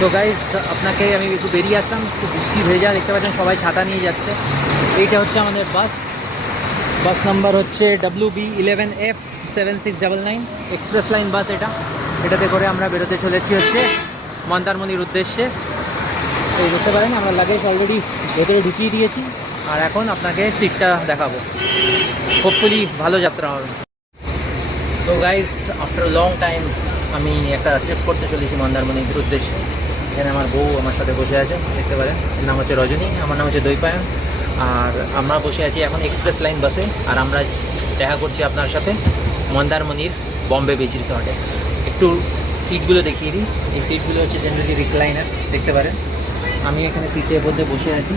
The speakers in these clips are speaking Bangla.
তো গাইস আপনাকে আমি একটু বেরিয়ে আসলাম, একটু বৃষ্টি ভেজা, দেখতে পাচ্ছেন সবাই ছাতা নিয়ে যাচ্ছে। এইটা হচ্ছে আমাদের বাস নাম্বার হচ্ছে WB11F7699 এক্সপ্রেস লাইন বাস। এটাতে করে আমরা বেরোতে চলেছি হচ্ছে মন্দারমণির উদ্দেশ্যে। এই দেখতে পারেন আমরা লাগেজ অলরেডি ভেতরে ঢুকিয়ে দিয়েছি, আর এখন আপনাকে সিটটা দেখাবো। হোপফুলি ভালো যাত্রা হবে। তো গাইস আফটার লং টাইম আমি একটা ট্রিপ করতে চলেছি মন্দারমণির উদ্দেশ্যে। এখানে আমার বউ আমার সাথে বসে আছে, দেখতে পারেন। এর নাম হচ্ছে রজনী, আমার নাম হচ্ছে দৈপায়ন। আর আমরা বসে আছি এখন এক্সপ্রেস লাইন বাসে, আর আমরা দেখা করছি আপনার সাথে মন্দারমণির বম্বে বিচ রিসর্টে। একটু সিটগুলো দেখিয়ে দিই। এই সিটগুলো হচ্ছে জেনারেলি রিক্লাইনার, দেখতে পারেন। আমি এখানে সিটের মধ্যে বসে আছি,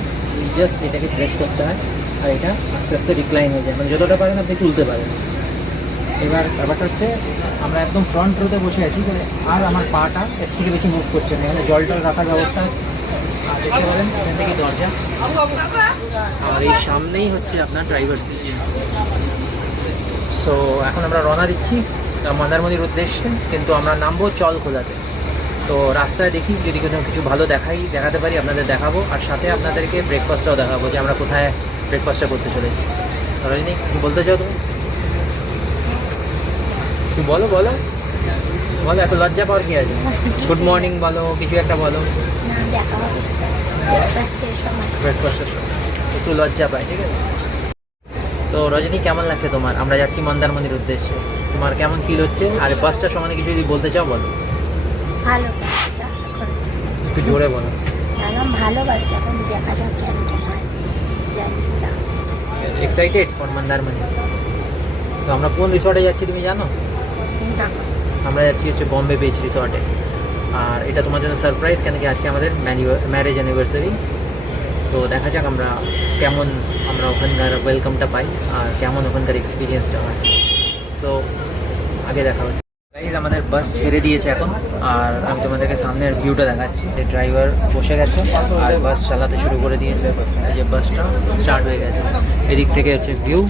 জাস্ট এটাকে প্রেস করতে হয় আর এটা আস্তে আস্তে রিক্লাইন হয়ে যায়, মানে যতটা পারেন আপনি তুলতে পারেন। এবার ব্যাপারটা হচ্ছে আমরা একদম ফ্রন্ট রোতে বসে আছি, আর আমার পাটা এর থেকে বেশি মুভ করছে না। এখানে জল টল রাখার ব্যবস্থা, আর দেখতে পারেন এখান থেকে দরজা, আর এই সামনেই হচ্ছে আপনার ড্রাইভার সিট। সো এখন আমরা রওনা দিচ্ছি মন্দারমণির উদ্দেশ্যে, কিন্তু আমরা নামবো চলখোলাতে। তো রাস্তায় দেখি যদি কোনো কিছু ভালো দেখাতে পারি আপনাদের দেখাবো, আর সাথে আপনাদেরকে ব্রেকফাস্টটাও দেখাবো যে আমরা কোথায় ব্রেকফাস্টটা করতে চলেছি। রজনী বলতে চাও তুমি? তুই বলো বলো বলো, এত লজ্জা পাওয়ার কি আছে? গুড মর্নিং বলো, কিছু একটা বলো। ব্রেকফাস্টের সময় একটু লজ্জা পাই, ঠিক আছে? তো রজনী কেমন লাগছে তোমার? আমরা যাচ্ছি মন্দারমণির উদ্দেশ্যে, তোমার কেমন ফিল হচ্ছে? আর বাসটার সম্বন্ধে কিছু যদি বলতে চাও বলো। ভালো বাসটা, এখন একটু জোরে বলো। ভালো বাসটা, এখন দেখা যাক কেমন হয়, জানি না। Excited for Mandarmani. তো আমরা কোন রিসর্টে যাচ্ছি তুমি জানো? না। আমরা যাচ্ছি হচ্ছে বম্বে বিচ রিসর্টে। আর এটা তোমার জন্য সারপ্রাইজ, কেন কি আজকে আমাদের ম্যারেজ অ্যানিভার্সারি। তো দেখা যাক আমরা ওখানকার ওয়েলকামটা পাই, আর কেমন ওখানকার এক্সপিরিয়েন্সটা হয়। সো আগে দেখা হচ্ছে। গাইজ আমাদের বাস ছেড়ে দিয়েছে এখন, আর আমি তোমাদেরকে সামনের ভিউটা দেখাচ্ছি। ড্রাইভার বসে গেছে আর বাস চালাতে শুরু করে দিয়েছে। এই যে বাসটা স্টার্ট হয়ে গেছে, এদিক থেকে হচ্ছে ভিউ।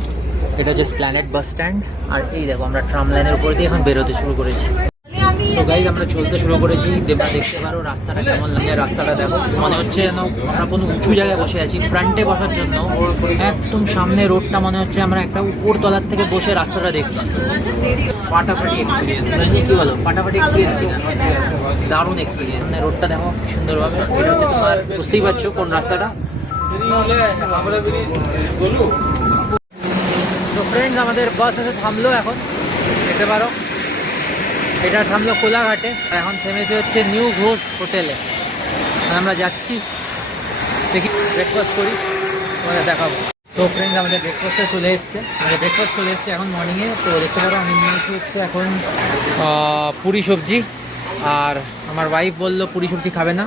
এটা হচ্ছে প্ল্যানেট বাস স্ট্যান্ড, আর এই দেখো আমরা ট্রাম লাইনের উপর দিয়ে এখন বেরোতে শুরু করেছি। তো গাইজ আমরা চলতে শুরু করেছি, তোমরা দেখতে পারো রাস্তাটা কেমন লাগে। রাস্তাটা দেখো, মনে হচ্ছে যেন আমরা কোনো উঁচু জায়গায় বসে আছি। ফ্রন্টে বসার জন্য একদম সামনে রোডটা মনে হচ্ছে আমরা একটা উপর তলার থেকে বসে রাস্তাটা দেখছি। ফাটাফাটি এক্সপিরিয়েন্স, কি বলো? ফাটাফাটি এক্সপিরিয়েন্স কিনা? দারুণ এক্সপিরিয়েন্স। মানে রোডটা দেখো সুন্দরভাবে। এটা হচ্ছে তোমার, বুঝতেই পারছো কোন রাস্তাটা। তো ফ্রেন্ডস আমাদের বাস এসে থামলো, এখন দেখতে পারো। এটা থামলো কোলাঘাটে, আর এখন থেমেছে হচ্ছে নিউ ঘোষ হোটেলে। আমরা যাচ্ছি, দেখি ব্রেকফাস্ট করি, তোমাদের দেখাবো। তো ফ্রেন্ডস আমাদের ব্রেকফাস্টে চলে এসছে এখন মর্নিংয়ে। তো দেখতে পারো আমি নিয়েছি হচ্ছে এখন পুরি সবজি, আর আমার ওয়াইফ বললো পুরি সবজি খাবে না,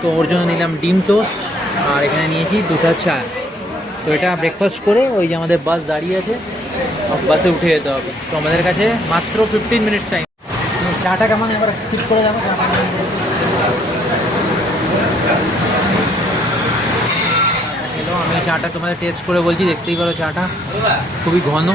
তো ওর জন্য নিলাম ডিম টোস্ট, আর এখানে নিয়েছি 2টা চা। তো এটা ব্রেকফাস্ট করে ওই যে আমাদের বাস দাঁড়িয়ে আছে, বাসে উঠে যেতে হবে। তো আমাদের কাছে মাত্র 15 মিনিটস টাইম। চাটা কেমন এবার ঠিক করে যাবো। হ্যালো, আমি চাটা তোমাদের টেস্ট করে বলছি, দেখতেই পারো চাটা খুবই ঘন।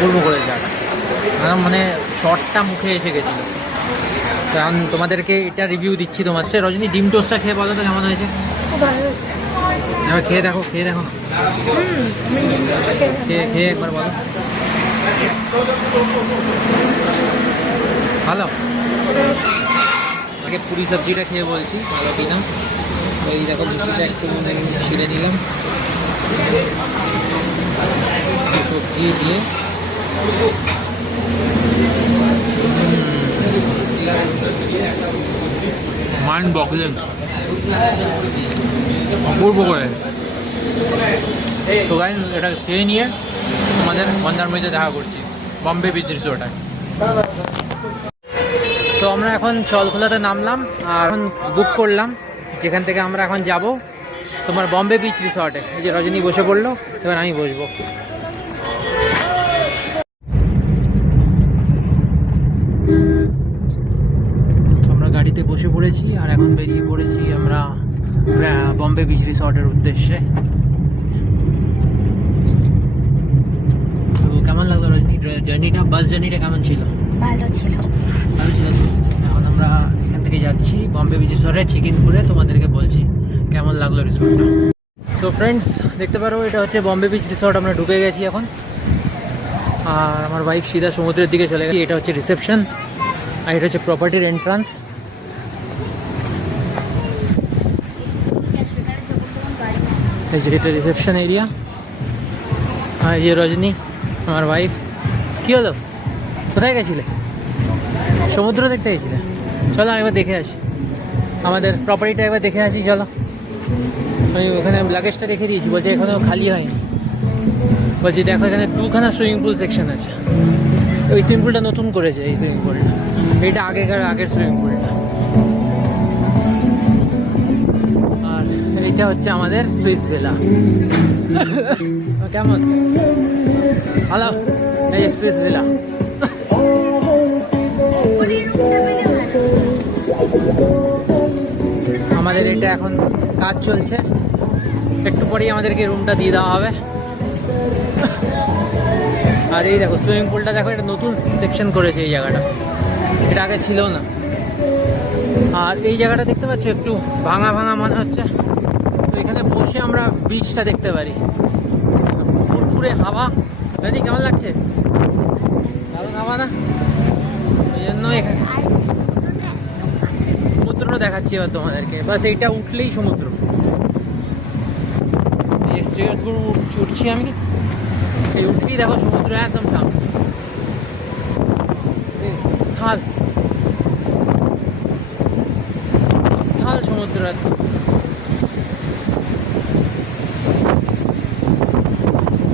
করব করে চাটা, মানে শর্টটা মুখে এসে গেছিলো। কারণ তোমাদেরকে এটা রিভিউ দিচ্ছি তোমার। সে রজনী ডিম টোস্টটা খেয়ে বলো তো কেমন হয়েছে? এবার খেয়ে দেখো না, খেয়ে একবার বলো। ভালো? আগে পুরি সবজিটা খেয়ে বলছি ভালো কিনা। এই দেখো লুচিটা একটু ছিঁড়ে নিলাম, সবজি দিয়ে। মাইন্ড বকলেন, অপূর্ব করে। তো গাইস এটা খেয়ে নিয়ে আমাদের মন্দারমণিতে দেখা করছি, বম্বে বিচ রিসোর্টে। তো আমরা এখন চলখোলাতে নামলাম, আর এখন বুক করলাম যেখান থেকে আমরা এখন যাব তোমার বম্বে বিচ রিসর্টে। এই যে রজনী বসে পড়লো, এবার আমি বসবো। আমরা গাড়িতে বসে পড়েছি, আর এখন বেরিয়ে পড়েছি আমরা বম্বে বিচ রিসর্টের উদ্দেশ্যে। তো কেমন লাগলো রজনী জার্নিটা? বাস জার্নিটা কেমন ছিল? ভালো ছিল। ভালো ছিল তো। এখন আমরা এখান থেকে যাচ্ছি বম্বে বিচ রিসর্টে চেক ইন করে তোমাদেরকে বলছি কেমন লাগলো রিসর্টটা। সো ফ্রেন্ডস, দেখতে পারো এটা হচ্ছে বম্বে বিচ রিসর্ট। আমরা ঢুকে গেছি এখন, আর আমার ওয়াইফ সিধা সমুদ্রের দিকে চলে গেছে। এটা হচ্ছে রিসেপশন, আর এটা হচ্ছে প্রপার্টির এন্ট্রান্স। এই যে এটা রিসেপশন এরিয়া। আর এই যে রজনী আমার ওয়াইফ। কী হলো, কোথায় গেছিলে? সমুদ্র দেখতে গেছিলে? চলো একবার দেখে আসি, আমাদের প্রপার্টিটা একবার দেখে আসি। চলো, আমি ওখানে লাগেজটা রেখে দিয়েছি, বলছে এখানেও খালি হয়নি। বলছি দেখো এখানে 2খানা সুইমিং পুল সেকশন আছে। ওই সুইমিং পুলটা নতুন করেছে, এই সুইমিং পুলটা, এইটা আগের সুইমিং পুলটা। আর এইটা হচ্ছে আমাদের সুইস ভিলা। কেমন? ভালো। এই যে সুইস ভিলা। আমাদের এটা এখন কাজ চলছে, একটু পরেই আমাদেরকে রুমটা দিয়ে দেওয়া হবে। আর এই দেখো সুইমিং পুলটা, দেখো এটা নতুন সেকশন করেছে এই জায়গাটা, এটা আগে ছিল না। আর এই জায়গাটা দেখতে পাচ্ছ একটু ভাঙা ভাঙা মনে হচ্ছে, তো এখানে বসে আমরা বিচটা দেখতে পারি। ফুরফুরে হাওয়া। জানি কেমন লাগছে? দারুণ হাওয়া না? ওই জন্য এখানে সমুদ্রটা দেখাচ্ছি এবার তোমাদেরকে। বাস এইটা উঠলেই সমুদ্র। এই স্টেয়ার্সগুলো উঠছি আমি, এই উঠেই দেখো সমুদ্র একদম সামনে। থাল থাল সমুদ্র একদম।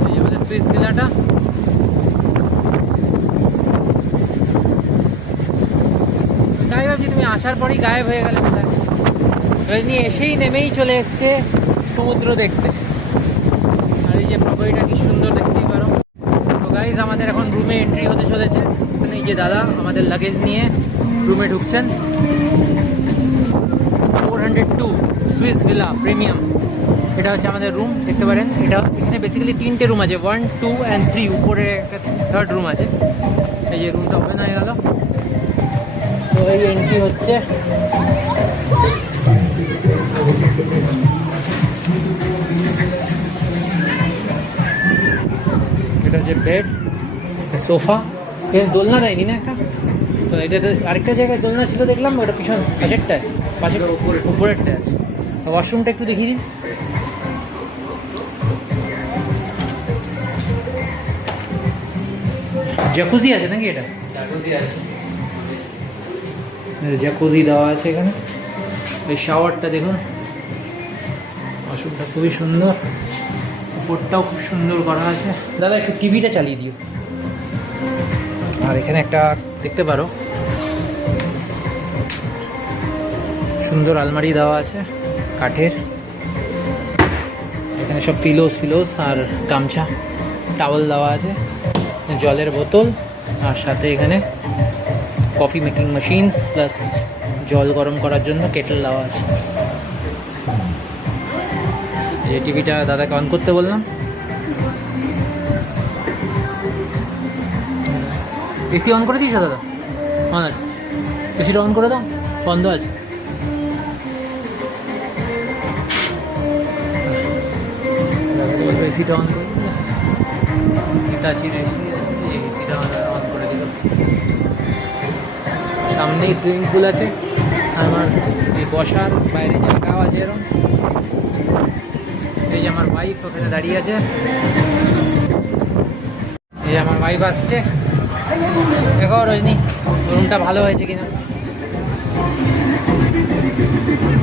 এই আমাদের সুইস ভিলাটা। তাই ভাবছি তুমি আসার পরেই গায়েব হয়ে গেলে কোথায়? রজনী এসেই নেমেই চলে এসছে সমুদ্র দেখতে। আর এই যে প্রপার্টিটা কি সুন্দর, দেখতেই পারো। তো গাইজ আমাদের এখন রুমে এন্ট্রি হতে চলেছে। এখানে এই যে দাদা আমাদের লাগেজ নিয়ে রুমে ঢুকছেন। 402 সুইস ভিলা প্রিমিয়াম, এটা হচ্ছে আমাদের রুম, দেখতে পারেন। এটা এখানে বেসিক্যালি 3টে রুম আছে, 1, 2 and 3। উপরে একটা 3rd রুম আছে। এই যে রুমটা ওপেন হয়ে গেল। তো এই এন্ট্রি হচ্ছে। এটা হচ্ছে বেড, সোফা। এখানে দোলনা দেয়নি না একটা? তো এটাতে আরেকটা জায়গায় দোলনা ছিল দেখলাম, ওটা পিছন পাশেরটায়, উপরেরটায় আছে। ওয়াশরুমটা একটু দেখিয়ে দিন। জ্যাকুজি আছে নাকি? এটা জ্যাকুজি আছে, জ্যাকুজি দেওয়া আছে এখানে। এই শাওয়ারটা দেখুন, ওয়াশরুমটা খুবই সুন্দর, উপরটাও খুব সুন্দর করা আছে। দাদা একটু টিভিটা চালিয়ে দিও। আর এখানে একটা দেখতে পারো সুন্দর আলমারি দেওয়া আছে কাঠের। এখানে সব পিলোস আর গামছা টাওয়েল দেওয়া আছে, জলের বোতল, আর সাথে এখানে কফি মেকিং মেশিনস প্লাস জল গরম করার জন্য কেটল দেওয়া আছে। এই টিভিটা দাদাকে অন করতে বললাম। এসি অন করে দিয়েছো দাদা? অন আছে। এসিটা অন করে দাও, বন্ধ আছে। এসিটা অন করে দিল, হিতাচির এসি, এসিটা অন করে দিল। সামনেই সুইমিং পুল আছে, আমার এই বসার বাইরে জায়গাও আছে এরকম। এই যে আমার ওয়াইফ ওখানে দাঁড়িয়ে আছে, এই যে আমার ওয়াইফ আসছে। দেখো রজনী রুমটা ভালো হয়েছে কিনা,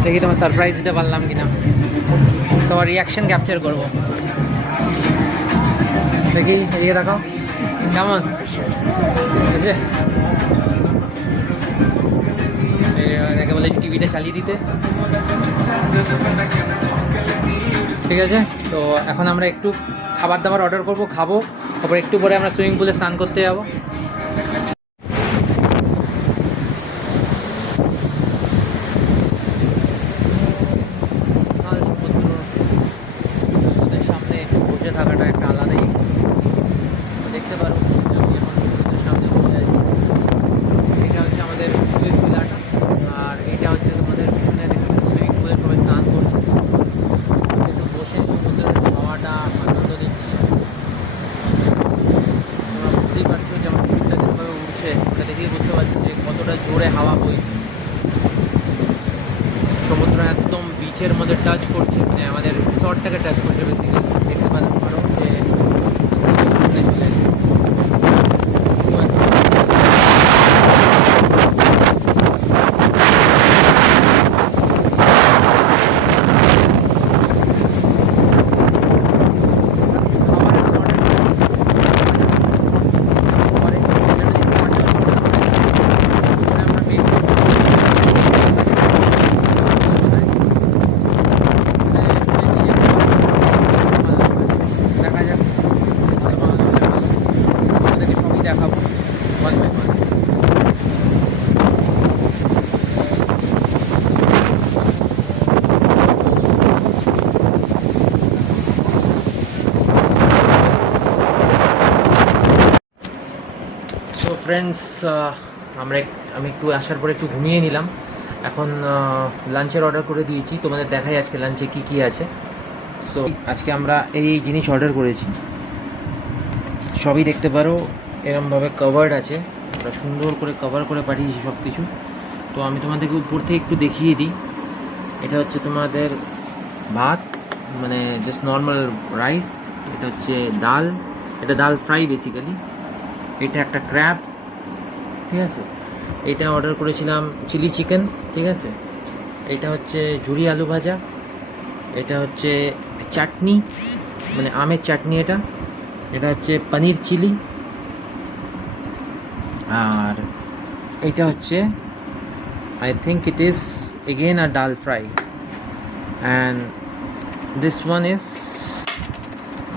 দেখি তোমার সারপ্রাইজ দিতে পারলাম কিনা, তোমার রিয়াকশন ক্যাপচার করব। দেখি এদিকে দেখাও কেমন হয়েছে। দেখে বলে টিভিটা চালিয়ে দিতে। ঠিক আছে, তো এখন আমরা একটু খাবার দাবার অর্ডার করব, খাবো, তারপর একটু পরে আমরা সুইমিং পুলে স্নান করতে যাবো। বিচের মধ্যে টাচ করছে, মানে আমাদের রিসর্টটাকে টাচ করছে বেসিক্যালি। দেখতে পারো যে চলে আসছে। দেখা যাক আমাদেরকে সবই দেখাবো one by one। So friends, আমি একটু আসার পরে একটু ঘুমিয়ে নিলাম। এখন লাঞ্চের অর্ডার করে দিয়েছি, তোমাদের দেখাই আজকে লাঞ্চে কি কি আছে। সো আজকে আমরা এই জিনিস অর্ডার করেছি, সবই দেখতে পারো এরমভাবে কভার্ড আছে, আমরা সুন্দর করে কভার করে পাঠিয়েছি সব কিছু। তো আমি তোমাদেরকে উপর থেকে একটু দেখিয়ে দিই। এটা হচ্ছে তোমাদের ভাত, মানে জাস্ট নর্মাল রাইস। এটা হচ্ছে ডাল, এটা ডাল ফ্রাই বেসিক্যালি। এটা একটা ক্র্যাব, ঠিক আছে। এটা অর্ডার করেছিলাম চিলি চিকেন, ঠিক আছে। এটা হচ্ছে ঝুরি আলু ভাজা। এটা হচ্ছে চাটনি, মানে আমের চাটনি এটা। এটা হচ্ছে পনির চিলি। আর এটা হচ্ছে I think it is again a dal fry. And this one is,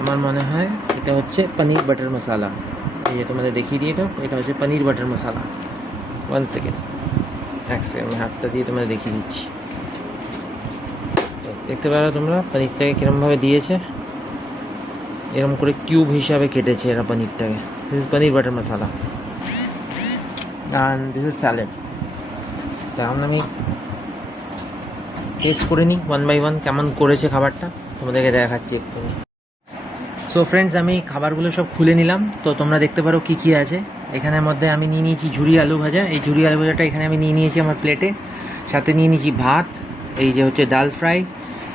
আমার মনে হয় এটা হচ্ছে পনির বাটার মশালা। এই যে তোমাদের দেখিয়ে দিই, এটা হচ্ছে পনির বাটার মশালা। 1 সেকেন্ড, এক সেকেন্ড, আমি হাতটা দিয়ে তোমাদের দেখিয়ে দিচ্ছি। দেখতে পারো তোমরা পনিরটাকে কীরমভাবে দিয়েছে, এরকম করে কিউব হিসাবে কেটেছে এরা পনিরটাকে। This is paneer butter masala and this is salad. তখন আমি টেস্ট করে নিই ওয়ান বাই ওয়ান কেমন করেছে খাবারটা, তোমাদেরকে দেখাচ্ছি একটু। সো ফ্রেন্ডস, আমি খাবারগুলো সব খুলে নিলাম। তো তোমরা দেখতে পারো কী কী আছে এখানের মধ্যে। আমি নিয়ে নিয়েছি ঝুরি আলু ভাজা। এই ঝুরি আলু ভাজাটা এখানে আমি নিয়ে নিয়েছি আমার প্লেটে। সাথে নিয়ে নিয়েছি ভাত, এই যে হচ্ছে ডাল ফ্রাই।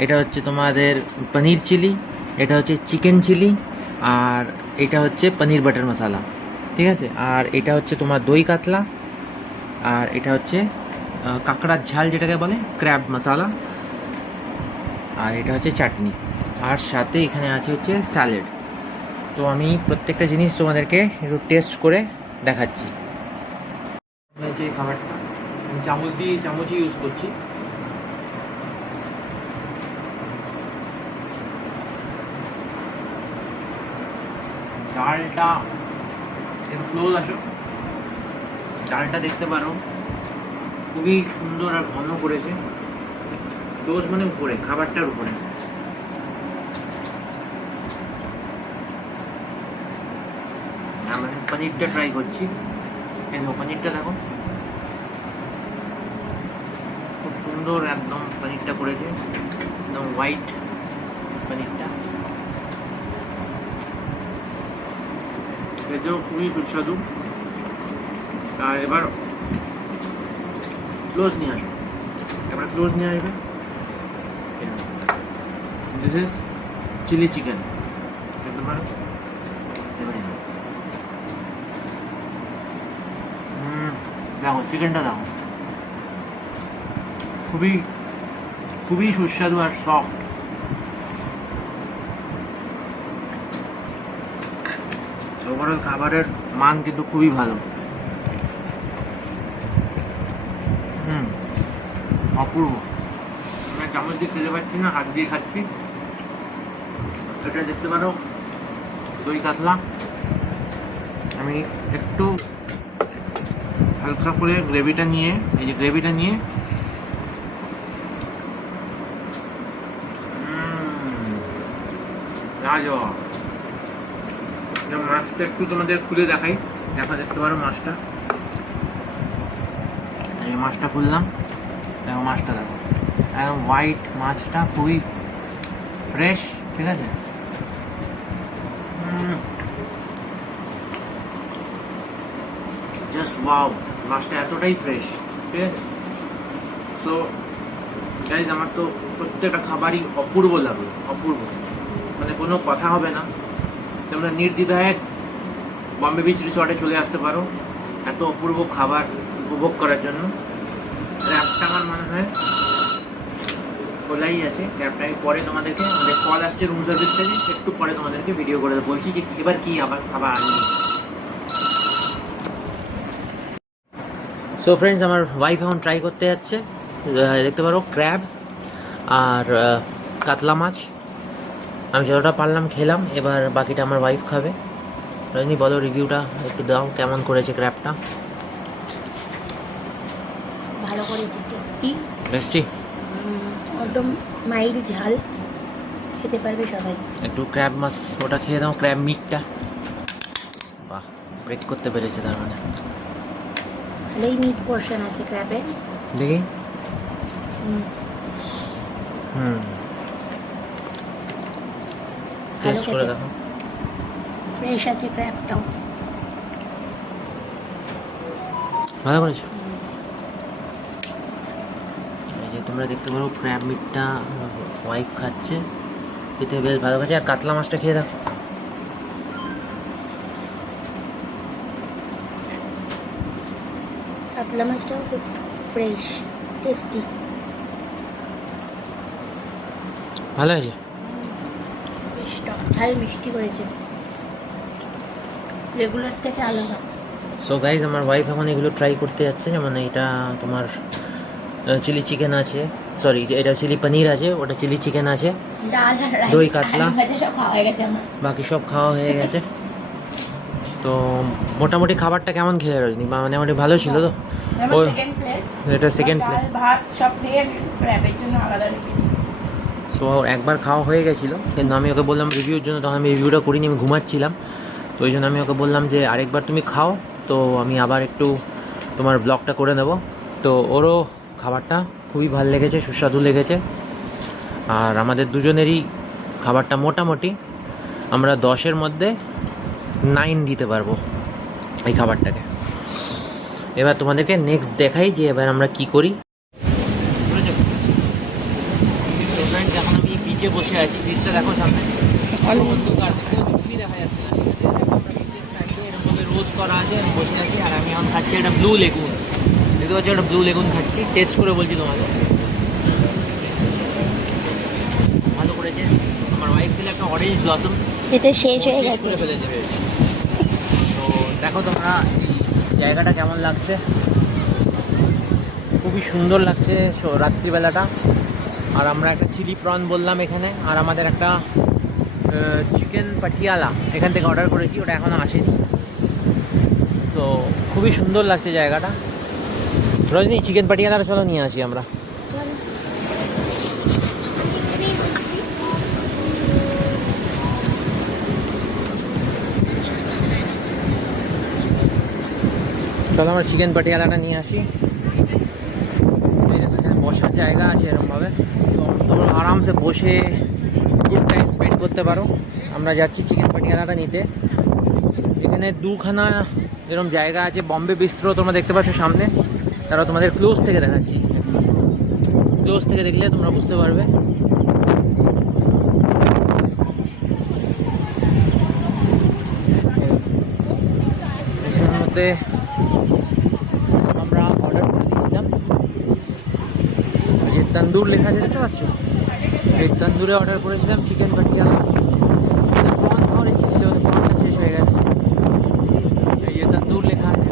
এটা হচ্ছে তোমাদের পনির চিলি। এটা হচ্ছে চিকেন চিলি। আর এটা হচ্ছে পনির বাটার মশালা, ঠিক আছে। আর এটা হচ্ছে তোমার দই কাতলা। আর এটা হচ্ছে কাঁকড়ার ঝাল, যেটাকে বলে ক্র্যাব মশালা। আর এটা হচ্ছে চাটনি। আর সাথে এখানে আছে হচ্ছে স্যালাড। তো আমি প্রত্যেকটা জিনিস তোমাদেরকে একটু টেস্ট করে দেখাচ্ছি। হয়েছে খাবারটা, আমি চামচই ইউজ করছি। ডালটা একটু ক্লোজ আসো, ডালটা দেখতে পারো খুবই সুন্দর আর ঘন করেছে। ক্লোজ মানে উপরে, খাবারটার উপরে। আমরা পনিরটা ট্রাই করছি। এই দেখো পনিরটা, দেখো খুব সুন্দর একদম পনিরটা করেছে, একদম হোয়াইট পনিরটা। খেতেও খুবই সুস্বাদু। আর এবার ক্লোজ নিয়ে আসো, এবার ক্লোজ নিয়ে আসবে। দিস ইজ চিলি চিকেন, দেখতে পারো। এবারে দেখো চিকেনটা, দেখো খুবই খুবই সুস্বাদু আর সফট। ওভারঅল খাবারের মান কিন্তু খুবই ভালো। অপূর্ব। আমি চামচ দিয়ে খেতে পারছি না, হাত দিয়ে খাচ্ছি। এটা দেখতে পারো দই কাতলা। আমি একটু হালকা করে গ্রেভিটা নিয়ে, এই যে গ্রেভিটা নিয়ে মাছটা একটু তোমাদের খুলে দেখাই। দেখতে পারো মাছটা, এই মাছটা খুললাম, দেখো মাছটা, দেখো একদম হোয়াইট মাছটা, খুবই ফ্রেশ, ঠিক আছে। জাস্ট ওয়াও, মাছটা এতটাই ফ্রেশ, ঠিক আছে। সো গাইজ আমার তো প্রত্যেকটা খাবারই অপূর্ব লাগলো, অপূর্ব, মানে কোনো কথা হবে না। তোমরা নির্দ্বিধায় বম্বে বিচ রিসর্টে চলে আসতে পারো এত অপূর্ব খাবার উপভোগ করার জন্য। ক্র্যাবটা আমার মনে হয় খোলাই আছে, ক্র্যাবটা আমি পরে তোমাদেরকে, আমাদের কল আসছে রুম সার্ভিস থেকে, একটু পরে তোমাদেরকে ভিডিও করে বলছি যে এবার কি আবার খাবার আনিয়েছি। সো ফ্রেন্ডস, আমার ওয়াইফ এখন ট্রাই করতে যাচ্ছে, দেখতে পারো ক্র্যাব আর কাতলা মাছ। আমি যতটা পারলাম খেলাম, এবার বাকিটা আমার ওয়াইফ খাবে। রজনী বলো, রিভিউটা একটু দাও, কেমন করেছে ক্র্যাবটা? ভালো করেছে, টেস্টি, টেস্টি, একদম মাইল্ড ঝাল, খেতে পারবে সবাই। একটু ক্র্যাব মাছ ওটা খেয়ে দাও, ক্র্যাব মিটটা। বাহ, ব্রেক করতে পেরেছে তার মানে। ভালোই মিট পোর্শন আছে ক্র্যাবের। দেখি। টেস্ট করে দেখো। ফ্রেশ আছে ক্র্যাবটাও। ভালো করেছো। এই যে তোমরা দেখতে পারো ক্র্যাব মিটটা ওয়াইফ খাচ্ছে, খেতে বেশ ভালো খাচ্ছে। আর কাতলা মাছটা খেয়ে দেখো। কাতলা মাছটাও খুব ফ্রেশ, টেস্টি। ভালো হয়েছে। বেশ টক ঝাল মিষ্টি করেছে, রেগুলার থেকে আলাদা। সো গাইজ, আমার ওয়াইফ এখন এগুলো ট্রাই করতে যাচ্ছে। যেমন এটা তোমার চিলি চিকেন আছে, সরি এটা চিলি পনির আছে, ওটা চিলি চিকেন আছে, ডাল আর রাইস, দই কাতলা, সব খাওয়া হয়ে গেছে আমার। বাকি সব খাওয়া হয়ে গেছে। তো মোটামুটি খাবারটা কেমন খেলে রজনী? মোটামুটি ভালো ছিল তো? ও এটা সেকেন্ড প্লেট, ভাত সব খেয়ে আমি ক্র্যাবের জন্য আলাদা রেখে দিয়েছি। সো একবার খাওয়া হয়ে গেছিলো, কিন্তু আমি ওকে বললাম রিভিউর জন্য, তখন আমি রিভিউটা করিনি, আমি ঘুমাচ্ছিলাম। তো ওই জন্য আমি ওকে বললাম যে আরেকবার তুমি খাও, তো আমি আবার একটু তোমার ব্লগটা করে নেব। তো ওরও খাবারটা খুবই ভালো লেগেছে, সুস্বাদু লেগেছে। আর আমাদের দুজনেরই খাবারটা মোটামুটি আমরা 10-এর মধ্যে 9 দিতে পারবো এই খাবারটাকে। এবার তোমাদেরকে নেক্সট দেখাই যে এবার আমরা কি করি। এখন আমি বিচে বসে আছি, বিচটা দেখো সামনে অন্ধকার, কিছুই দেখা যাচ্ছে না। সাইডে এরকমভাবে রোজ করা আছে, আমি বসে আছি। আর আমি এখন খাচ্ছি একটা ব্লু লেগুন, দেখতে পাচ্ছি একটা ব্লু লেগুন খাচ্ছি। টেস্ট করে বলছি তোমাদের, ভালো করেছে। আমার ওয়াইফ দিলে একটা অরেঞ্জ ব্লসম, এটা শেষ হয়ে গেছে। করে ফেলেছে। তো দেখো তোমরা জায়গাটা কেমন লাগছে, খুবই সুন্দর লাগছে রাত্রিবেলাটা। আর আমরা একটা চিলি প্রন বললাম এখানে, আর আমাদের একটা চিকেন পাটিয়ালা এখান থেকে অর্ডার করেছি, ওটা এখনও আসেনি। তো খুবই সুন্দর লাগছে জায়গাটা। রজনী, চিকেন পাটিয়ালাটা চলো নিয়ে আসি আমরা। চলো আমরা চিকেন পাটিয়ালাটা নিয়ে আসি। এখানে বসার জায়গা আছে এরকমভাবে, তো তোমরা আরামসে বসে গুড টাইম স্পেন্ড করতে পারো। আমরা যাচ্ছি চিকেন পাটিয়ালাটা নিতে। এখানে দুখানা এরকম জায়গা আছে, বম্বে বিস্ট্রো তোমরা দেখতে পাচ্ছ সামনে। তারা তোমাদের ক্লোজ থেকে দেখাচ্ছি, ক্লোজ থেকে দেখলে তোমরা বুঝতে পারবে। এর মধ্যে আমরা অর্ডার করে দিয়েছিলাম, যে তন্দুর লেখা আছে দেখতে পাচ্ছ, এই তন্দুরে অর্ডার করেছিলাম চিকেন পাটিয়ালা। প্রন খাওয়ার ইচ্ছে ছিল, প্রনটা শেষ হয়ে গেছে। এই যে তন্দুর লেখা আছে।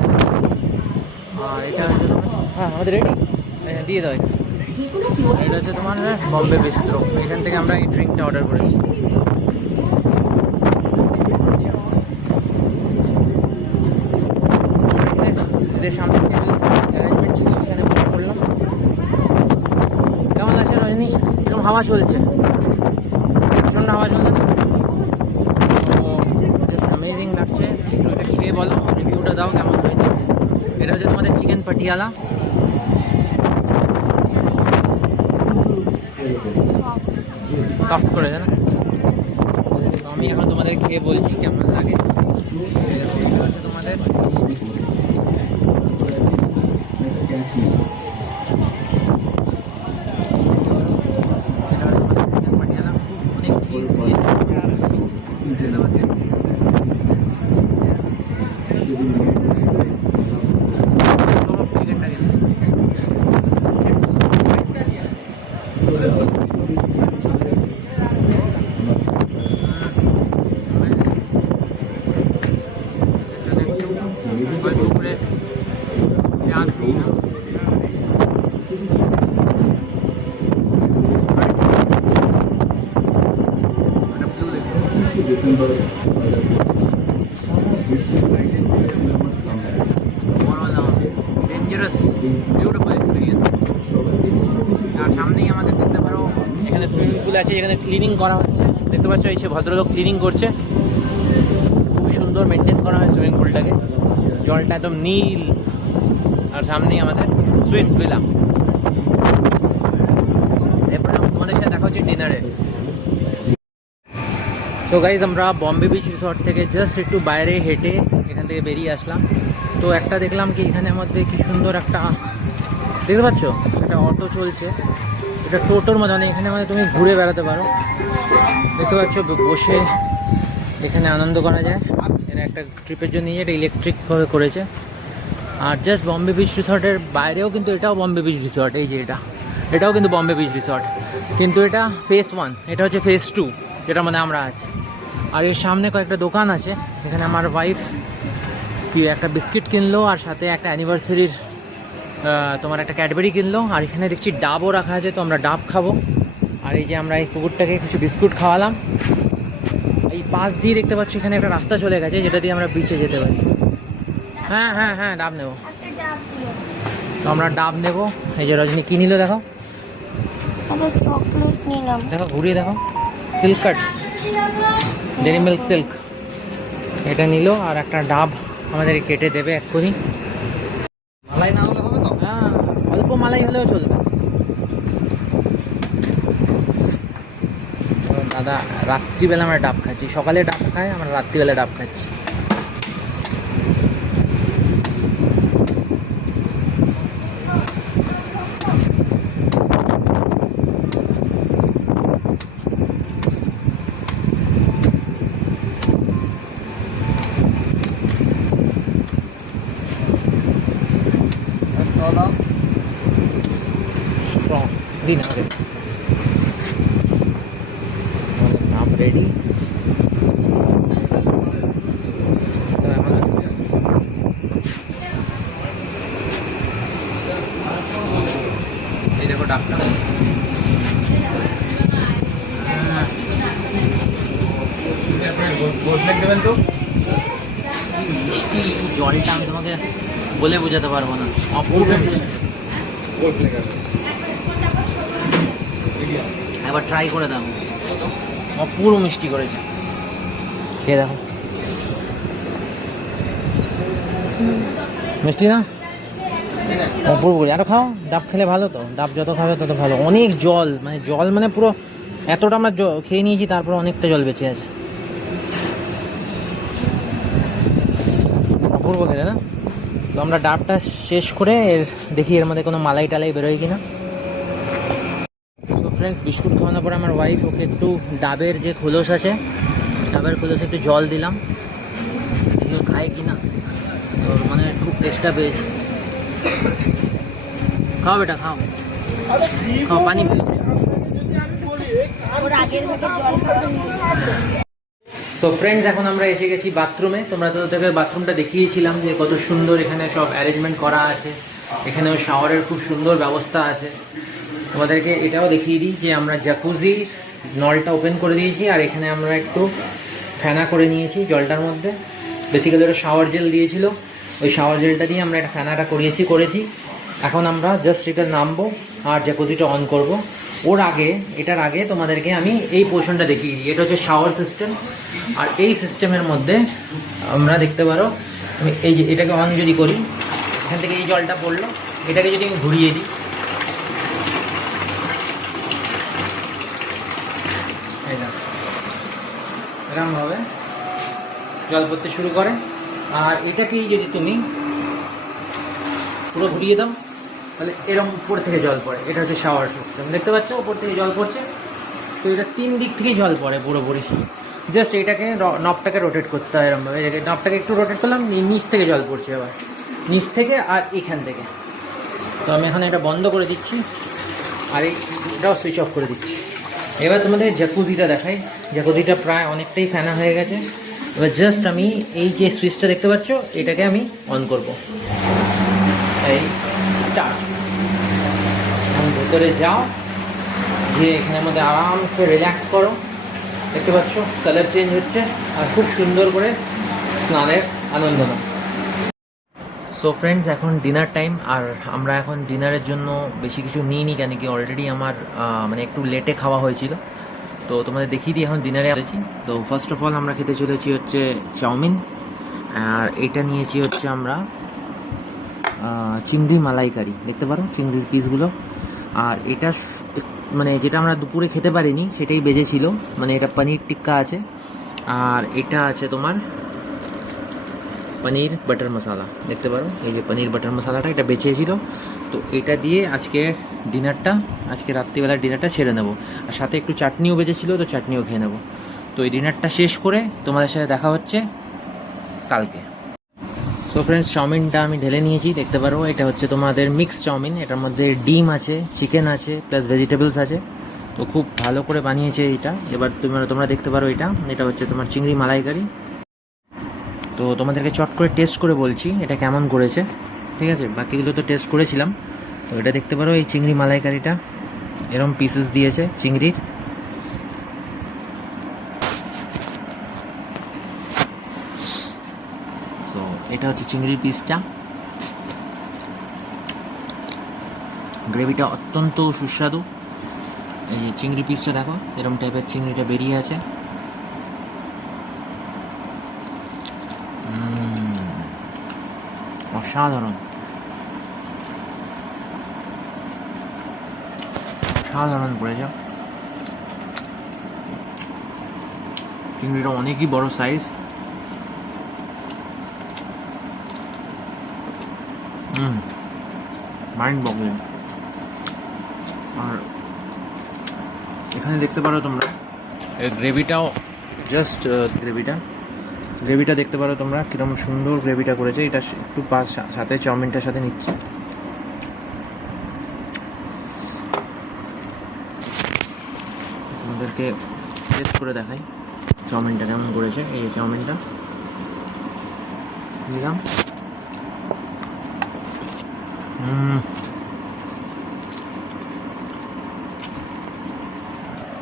আর এটা হচ্ছে তোমার, হ্যাঁ আমাদের রেডি, দিয়ে দাও। এটা হচ্ছে তোমার বম্বে বিস্ট্রো, এখান থেকে আমরা এই ড্রিঙ্কটা অর্ডার করেছি। এদের সামনে অ্যারেঞ্জমেন্ট ছিল, এখানে বুক করলাম। কেমন লাগছে রজনী? এরকম হাওয়া চলছে, প্রচণ্ড হাওয়া চলছে, জাস্ট অ্যামেজিং লাগছে। একটু এটা খেয়ে বলো, রিভিউটা দাও কেমন হয়েছে। এটা হচ্ছে তোমাদের চিকেন পাটিয়ালা। সফট করেছে না? আমি এখন তোমাদের খেয়ে বলছি কেমন লাগে। এটা হচ্ছে তোমাদের ডেঞ্জারাস বিউটিফুল এক্সপিরিয়েন্স। আর সামনেই আমাদের দেখতে পারো এখানে সুইমিং পুল আছে, এখানে ক্লিনিং করা হচ্ছে। দেখতে পাচ্ছ এই সে ভদ্রলোক ক্লিনিং করছে। খুবই সুন্দর মেনটেন করা হয় সুইমিং পুলটাকে, জলটা একদম নীল। আর সামনেই আমাদের সুইস ভিলা। এরপরে তোমাদের সাথে দেখা হচ্ছে ডিনারে। তো গাইজ আমরা বম্বে বিচ রিসর্ট থেকে জাস্ট একটু বাইরে হেঁটে এখান থেকে বেরিয়ে আসলাম। তো একটা দেখলাম কি এখানের মধ্যে কি সুন্দর একটা, দেখতে পাচ্ছ একটা অটো চলছে, এটা টোটোর মতো, মানে এখানে মানে তুমি ঘুরে বেড়াতে পারো। দেখতে পাচ্ছ বসে এখানে আনন্দ করা যায়। এরা একটা ট্রিপের জন্য এটা ইলেকট্রিকভাবে করেছে। আর জাস্ট বম্বে বিচ রিসর্টের বাইরেও কিন্তু এটাও বম্বে বিচ রিসর্ট, এই যে এটাও কিন্তু বম্বে বিচ রিসর্ট, কিন্তু এটা ফেজ 1, এটা হচ্ছে ফেজ 2 যেটা মানে আমরা আছি। আর এর সামনে কয়েকটা দোকান আছে। এখানে আমার ওয়াইফ কি একটা বিস্কিট কিনলো, আর সাথে একটা অ্যানিভার্সারির তোমার একটা ক্যাডবেরি কিনলো। আর এখানে দেখছি ডাবও রাখা আছে, তো আমরা ডাব খাবো। আর এই যে আমরা এই কুকুরটাকে কিছু বিস্কুট খাওয়ালাম। এই পাশ দিয়ে দেখতে পাচ্ছি এখানে একটা রাস্তা চলে গেছে, যেটা দিয়ে আমরা বিচে যেতে পারি। হ্যাঁ হ্যাঁ হ্যাঁ, ডাব নেবো। তো আমরা ডাব নেবো। এই যে রজনী কী নিল দেখো, চকলেট নিলাম। দেখো ঘুরিয়ে দেখো, সিল্ক কাট, ডেরি মিল্ক সিল্ক, এটা নিল। আর একটা ডাব আমাদের কেটে দেবে এক্ষুনি। মালাই না হলে হবে তো? হ্যাঁ, অল্প মালাই হলেও চলবে। দাদা রাত্রিবেলা আমরা ডাব খাচ্ছি, সকালে ডাব খাই, আমরা রাত্রিবেলা ডাব খাচ্ছি। স্ট্রং দিন আমাদের নাম রেডি। এই দেখো ডাবটা, দেবেন তো মিষ্টি জলটা আমি তোমাকে বলে বোঝাতে পারবো না, অপূর্ব। একবার ট্রাই করে দাও, অপূর্ব মিষ্টি করেছে। কে দেখো মিষ্টি না, অপূর্ব করে। আরো খাও, ডাব খেলে ভালো তো, ডাব যত খাবে তত ভালো। অনেক জল, মানে জল মানে পুরো এতটা আমরা খেয়ে নিয়েছি, তারপর অনেকটা জল বেঁচে আছে। অপূর্ব খেলে না। তো আমরা ডাবটা শেষ করে দেখি এর মধ্যে কোনো মালাই টালাই বেরোয় কিনা। তো ফ্রেন্ডস, বিস্কুট খাওয়ানোর পরে আমার ওয়াইফ ওকে একটু ডাবের যে খোলস আছে, ডাবের খোলসে একটু জল দিলাম, দেখি ও খায় কিনা। তো মানে খুব টেস্টটা পেয়েছে। খাও বেটা খাও, খাও, পানি পেয়েছে। সো ফ্রেন্ডস, এখন আমরা এসে গেছি বাথরুমে। তোমরা তো তোদেরকে বাথরুমটা দেখিয়েছিলাম যে কত সুন্দর এখানে সব অ্যারেঞ্জমেন্ট করা আছে। এখানেও শাওয়ারের খুব সুন্দর ব্যবস্থা আছে। তোমাদেরকে এটাও দেখিয়ে দিই যে আমরা জাকুজির নলটা ওপেন করে দিয়েছি, আর এখানে আমরা একটু ফেনা করে নিয়েছি জলটার মধ্যে। বেসিক্যালি ওটা শাওয়ার জেল দিয়েছিল, ওই শাওয়ার জেলটা দিয়ে আমরা একটা ফেনাটা করেছি। এখন আমরা জাস্ট এটা নামবো আর জাকুজিটা অন করব। এটার আগে তোমাদেরকে আমি এই পোর্শনটা দেখিয়ে দিই। এটা হচ্ছে শাওয়ার সিস্টেম, আর এই সিস্টেমের মধ্যে আমরা দেখতে পারো, আমি এই যে এটাকে অন যদি করি, এখান থেকে এই জলটা পড়লো, এটাকে যদি আমি ঘুরিয়ে দিই, এরকমভাবে জল পড়তে শুরু করে। আর এটাকেই যদি তুমি পুরো ঘুরিয়ে দাও, তাহলে এরকম উপর থেকে জল পড়ে। এটা হচ্ছে শাওয়ার সিস্টেম, দেখতে পাচ্ছ উপর থেকে জল পড়ছে। তো এটা 3 দিক থেকেই জল পড়ে পুরোপুরি। জাস্ট এটাকে নবটাকে রোটেট করতে হয় এরকমভাবে। নবটাকে একটু রোটেট করলাম, নিচ থেকে জল পড়ছে, আবার নিচ থেকে আর এখান থেকে। তো আমি এখন এটা বন্ধ করে দিচ্ছি, আর এটাও সুইচ অফ করে দিচ্ছি। এবার তোমাদের জাকুজিটা দেখাই। জাকুজিটা প্রায় অনেকটাই ফেনা হয়ে গেছে। এবার জাস্ট আমি এই যে সুইচটা দেখতে পাচ্ছ, এটাকে আমি অন করব। এই স্টার্ট। এখন ভেতরে যাও, গিয়ে এখানের মধ্যে আরামসে রিল্যাক্স করো। দেখতে পাচ্ছ কালার চেঞ্জ হচ্ছে আর খুব সুন্দর করে স্নানের আনন্দ নাও। সো ফ্রেন্ডস, এখন ডিনার টাইম। আর আমরা এখন ডিনারের জন্য বেশি কিছু নিইনি, কেন কি অলরেডি আমার মানে একটু লেটে খাওয়া হয়েছিল। তো তোমাদের দেখিয়ে দিই এখন ডিনারে আসছি। তো ফার্স্ট অফ অল আমরা খেতে চলেছি হচ্ছে চাউমিন, আর এটা নিয়েছি হচ্ছে আমরা চিংড়ি মালাইকারি, দেখতে পারো চিংড়ির পিসগুলো। আর এটা মানে যেটা আমরা দুপুরে খেতে পারিনি সেটাই বেজেছিল, মানে এটা পনির টিক্কা আছে, আর এটা আছে তোমার পনির বাটার মশালা, দেখতে পারো এই যে পনির বাটার মশালাটা এটা বেঁচেছিল। তো এটা দিয়ে আজকে রাত্রিবেলার ডিনারটা সেরে নেবো। আর সাথে একটু চাটনিও বেঁচেছিলো, তো চাটনিও খেয়ে নেবো। তো এই ডিনারটা শেষ করে তোমাদের সাথে দেখা হচ্ছে কালকে। সো ফ্রেন্ডস, চাউমিনটা আমি ঢেলে নিয়েছি, দেখতে পারো এটা হচ্ছে তোমাদের মিক্স চাউমিন। এটার মধ্যে ডিম আছে, চিকেন আছে, প্লাস ভেজিটেবলস আছে। তো খুব ভালো করে বানিয়েছে এটা। এবার তোমরা দেখতে পারো এটা হচ্ছে তোমার চিংড়ি মালাইকারি। তো তোমাদেরকে চট করে টেস্ট করে বলছি এটা কেমন করেছে, ঠিক আছে? বাকিগুলো তো টেস্ট করেছিলাম। তো এটা দেখতে পারো এই চিংড়ি মালাইকারিটা এরম পিসেস দিয়েছে চিংড়ির। সো এটা হচ্ছে চিংড়ির পিসটা, গ্রেভিটা অত্যন্ত সুস্বাদু। এই যে চিংড়ি পিসটা দেখো, এরম টাইপের চিংড়িটা বেরিয়ে আছে। অসাধারণ অসাধারণ করেছে। চিংড়িটা অনেকই বড় সাইজ। মাইন্ড বগলিং। আর এখানে দেখতে পারো তোমরা এই গ্রেভিটাও জাস্ট গ্রেভিটা দেখতে পারো তোমরা কীরকম সুন্দর গ্রেভিটা করেছে। এটা একটু সাথে চাউমিনটার সাথে নিচ্ছে। তোমাদেরকে টেস্ট করে দেখাই চাউমিনটা কেমন করেছে। এই যে চাউমিনটা নিলাম,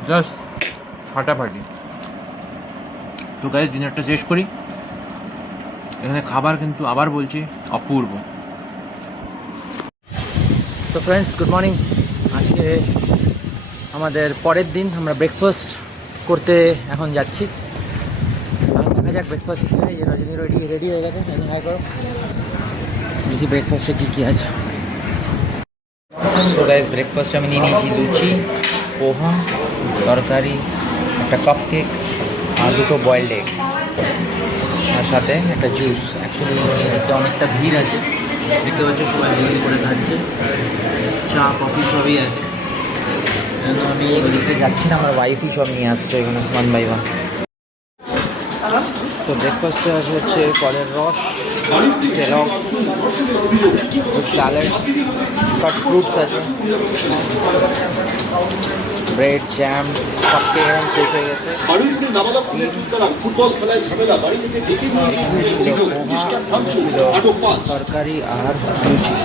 জাস্ট ফাটাফাটি। তো গাইস, ডিনারটা শেষ করি। এখানে খাবার কিন্তু আবার বলছি অপূর্ব। তো ফ্রেন্ডস, গুড মর্নিং। আজকে আমাদের পরের দিন, আমরা ব্রেকফাস্ট করতে এখন যাচ্ছি। দেখা যাক ব্রেকফাস্ট কী হয়। রজনী রেডি হয়ে গেছে, হাই করো দেখি ব্রেকফাস্টে কী আছে। তো গাইস, ব্রেকফাস্টে আমি নিয়ে নিয়েছি লুচি, পোহা, তরকারি, একটা কাপ কেক আর দুটো বয়েলড এগ, আর সাথে একটা জুস। অ্যাকচুয়ালি এতে অনেকটা ভিড় আছে, দেখতে পাচ্ছ সবাই ভিড় করে খাচ্ছে, চা কফি সবই আছে। আমি ওদিকে যাচ্ছি না, আমার ওয়াইফই সব নিয়ে আসছে এখানে 1 by 1। তো ব্রেকফাস্টে আছে হচ্ছে ফলের রস, স্যালাড, কাট ফ্রুটস আছে, ব্রেড, জ্যাম, সবকে এরকম শেষ হয়ে গেছে। তরকারি আর লুচি।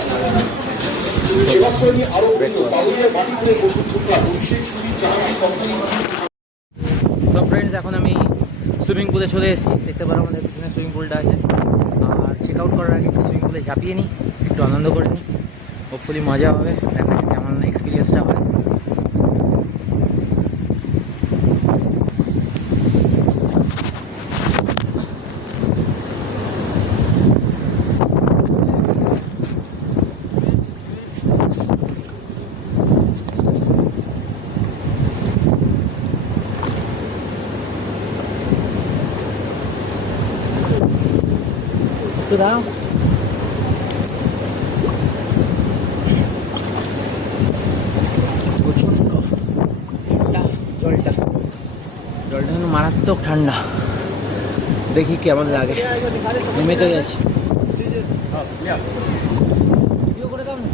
সো ফ্রেন্ডস, এখন আমি সুইমিং পুলে চলে এসেছি, দেখতে পারো আমাদের পিছনে সুইমিং পুলটা আছে। আর চেক আউট করার আগে একটু সুইমিং পুলে ঝাঁপিয়ে নিই, একটু আনন্দ করে নিই। হোপফুলি মজা হবে, দেখা যাক কেমন এক্সপিরিয়েন্সটা হয়। একটু দাঁড়াও। প্রচণ্ড জলটা কিন্তু মারাত্মক ঠান্ডা। দেখি কেমন লাগে। নেমে তো গেছি। করে দাও না।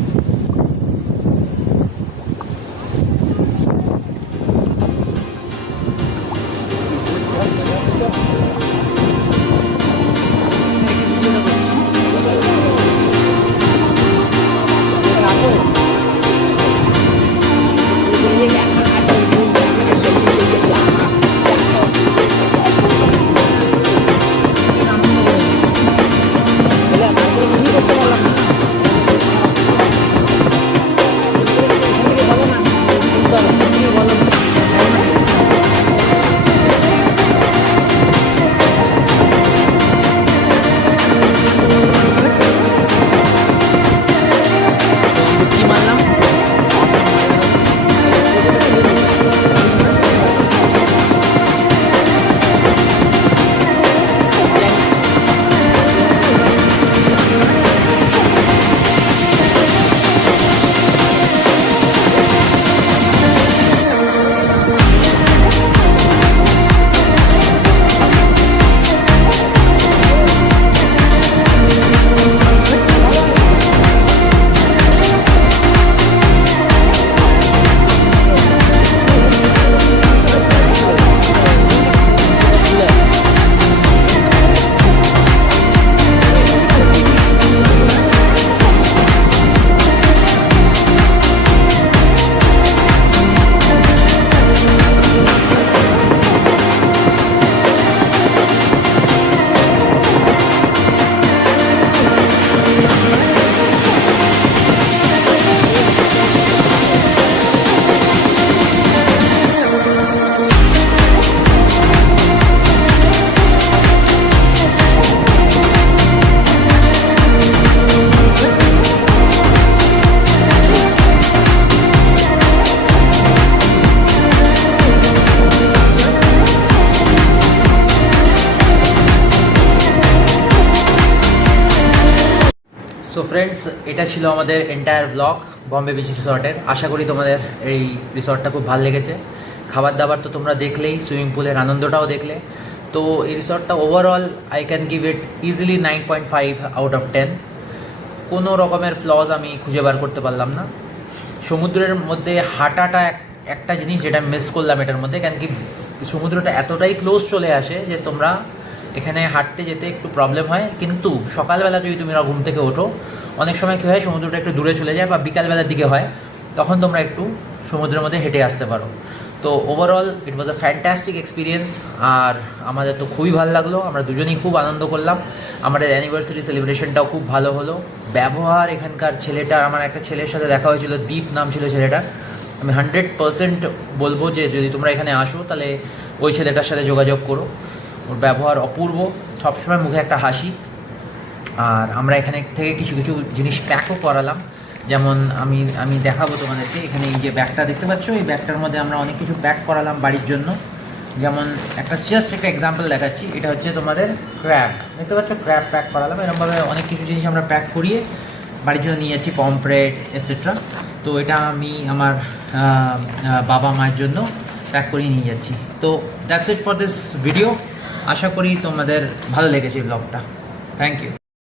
ফ্রেন্ডস, এটা ছিল আমাদের এন্টায়ার ব্লগ বম্বে বিচ রিসর্টের। আশা করি তোমাদের এই রিসর্টটা খুব ভালো লেগেছে। খাবার দাবার তো তোমরা দেখলেই, সুইমিং পুলের আনন্দটাও দেখলে। তো এই রিসর্টটা overall I can give it easily 9.5 out of 10। কোনো রকমের ফ্লজ আমি খুঁজে বার করতে পারলাম না। সমুদ্রের মধ্যে হাঁটাটা একটা জিনিস যেটা মিস করলাম এটার মধ্যে, কেন কি সমুদ্রটা এতটাই ক্লোজ চলে আসে যে তোমরা এখানে হাঁটতে যেতে একটু প্রবলেম হয়। কিন্তু সকালবেলা যদি তুমি ঘুম থেকে ওঠো, অনেক সময় কী হয়, সমুদ্রটা একটু দূরে চলে যায় বা বিকালবেলার দিকে হয়, তখন তোমরা একটু সমুদ্রের মধ্যে হেঁটে আসতে পারো। তো overall it was a fantastic experience. আর আমাদের তো খুবই ভালো লাগলো, আমরা দুজনেই খুব আনন্দ করলাম। আমাদের অ্যানিভার্সারি সেলিব্রেশনটাও খুব ভালো হলো। ব্যবহার এখানকার ছেলেটার, আমার একটা ছেলের সাথে দেখা হয়েছিল, দীপ নাম ছিল ছেলেটার। আমি 100% বলবো যে যদি তোমরা এখানে আসো তাহলে ওই ছেলেটার সাথে যোগাযোগ করো। ওর ব্যবহার অপূর্ব, সবসময় মুখে একটা হাসি। আর আমরা এখানে থেকে কিছু কিছু জিনিস প্যাকও করালাম, যেমন আমি দেখাবো তোমাদেরকে। এখানে এই যে ব্যাগটা দেখতে পাচ্ছ, এই ব্যাগটার মধ্যে আমরা অনেক কিছু প্যাক করালাম বাড়ির জন্য। যেমন জাস্ট একটা এক্সাম্পল দেখাচ্ছি। এটা হচ্ছে তোমাদের ক্র্যাব, দেখতে পাচ্ছ, ক্র্যাব প্যাক করালাম। এরকমভাবে অনেক কিছু জিনিস আমরা প্যাক করিয়ে বাড়ির জন্য নিয়ে যাচ্ছি, পমফ্রেট এটসেট্রা। তো এটা আমি আমার বাবা মায়ের জন্য প্যাক করিয়ে নিয়ে যাচ্ছি। তো that's it for this video. আশা করি তোমাদের ভালো লেগেছে এই ব্লগটা। Thank you.